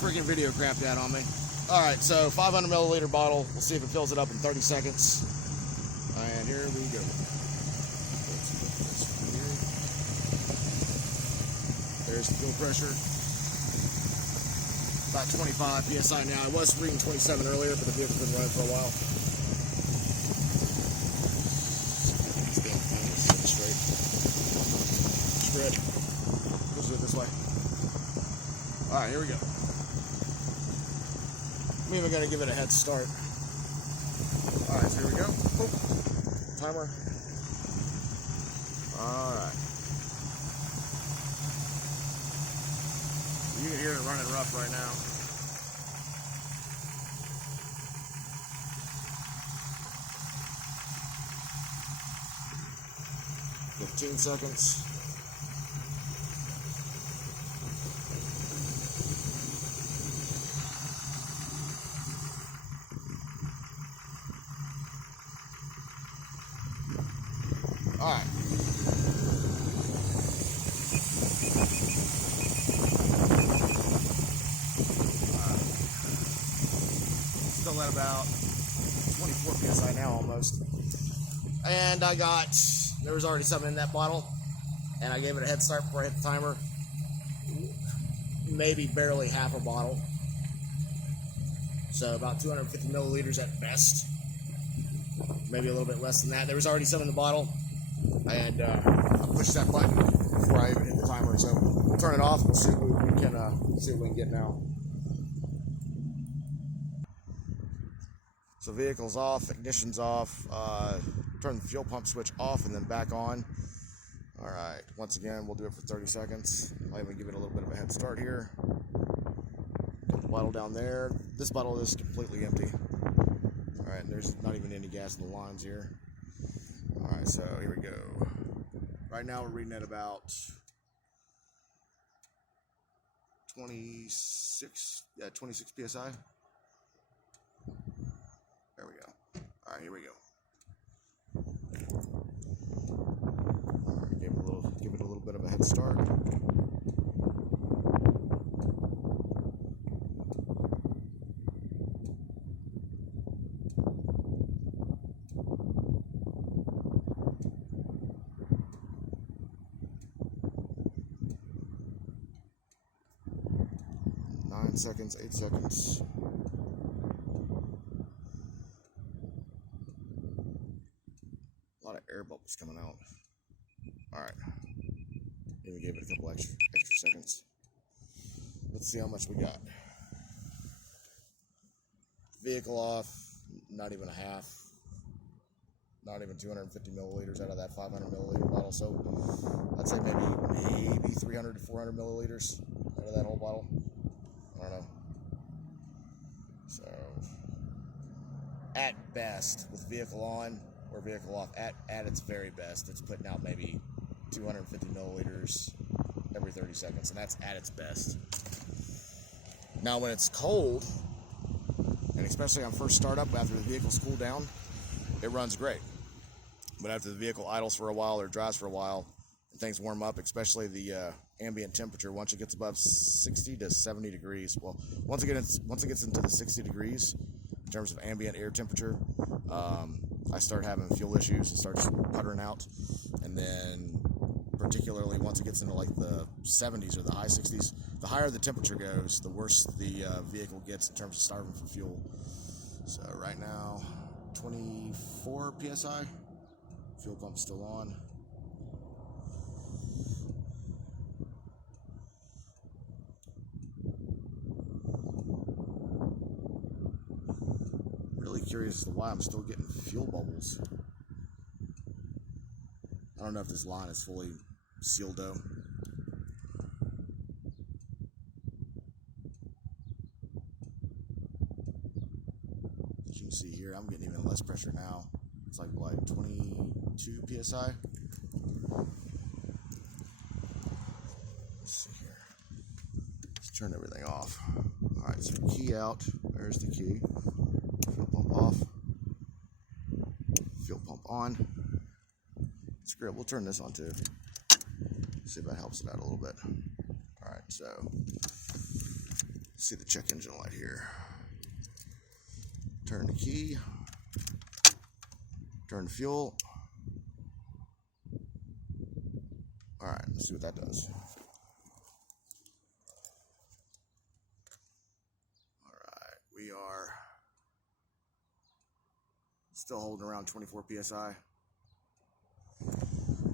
Freaking video crapped out on me. Alright, so 500 milliliter bottle. We'll see if it fills it up in 30 seconds. And here we go. There's the fuel pressure. About 25 psi now. I was reading 27 earlier, but the vehicle's been running for a while. Straight. Spread. Let's do it this way. Alright, here we go. I'm even going to give it a head start. Alright, so here we go. Oh, timer. Alright. You can hear it running rough right now. "15 seconds. All right. Still at about 24 psi now almost. And there was already something in that bottle, and I gave it a head start before I hit the timer. Maybe barely half a bottle. So about 250 milliliters at best. Maybe a little bit less than that. There was already some in the bottle, and I pushed that button before I even hit the timer. So we'll turn it off. We'll see what we can get now. So vehicle's off, ignition's off. Turn the fuel pump switch off and then back on. All right. Once again, we'll do it for 30 seconds. I'll even give it a little bit of a head start here. Put the bottle down there. This bottle is completely empty. All right, and there's not even any gas in the lines here. All right, so here we go. Right now we're reading at about 26 psi. There we go. All right, here we go. All right, give it a little bit of a head start. Seconds, 8 seconds. A lot of air bubbles coming out. All right. Maybe give it a couple extra seconds. Let's see how much we got. Vehicle off, not even a half. Not even 250 milliliters out of that 500 milliliter bottle. So I'd say maybe 300 to 400 milliliters out of that whole bottle. I don't know. So, at best, with vehicle on or vehicle off, at its very best, it's putting out maybe 250 milliliters every 30 seconds, and that's at its best. Now, when it's cold, and especially on first startup after the vehicle's cooled down, it runs great. But after the vehicle idles for a while or drives for a while, and things warm up, especially the ambient temperature, once it gets above 60 to 70 degrees, well, once it gets into the 60 degrees in terms of ambient air temperature, I start having fuel issues. It starts puttering out, and then particularly once it gets into like the 70s or the high 60s, the higher the temperature goes, the worse the vehicle gets in terms of starving for fuel. So right now, 24 psi, fuel pump's still on. Really curious as to why I'm still getting fuel bubbles. I don't know if this line is fully sealed though. As you can see here, I'm getting even less pressure now. It's like 22 psi. Let's see here. Let's turn everything off. All right, so key out. There's the key. Fuel pump off. Fuel pump on. Screw it, we'll turn this on too. See if that helps it out a little bit. All right, so See the check engine light here. Turn the key. Turn the fuel. All right, let's see what that does. All right, we are still holding around 24 psi.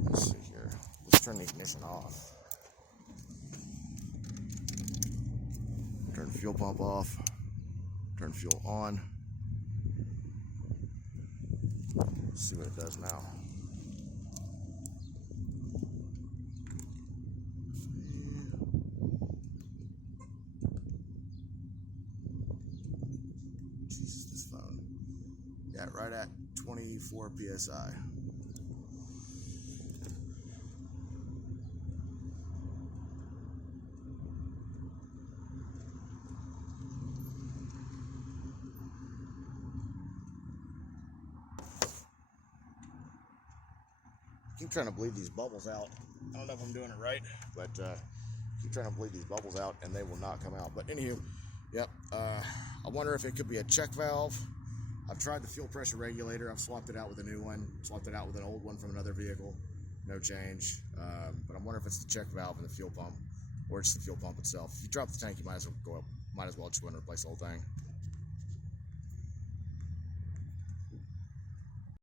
Let's see here. Let's turn the ignition off. Turn the fuel pump off. Turn fuel on. Let's see what it does now. Jesus, this phone. Yeah, right at 24 psi. Keep trying to bleed these bubbles out. I don't know if I'm doing it right, but keep trying to bleed these bubbles out and they will not come out. But anywho, yep, I wonder if it could be a check valve. I've tried the fuel pressure regulator. I've swapped it out with a new one, swapped it out with an old one from another vehicle. No change. But I'm wondering if it's the check valve in the fuel pump or it's the fuel pump itself. If you drop the tank, you might as well just go and replace the whole thing.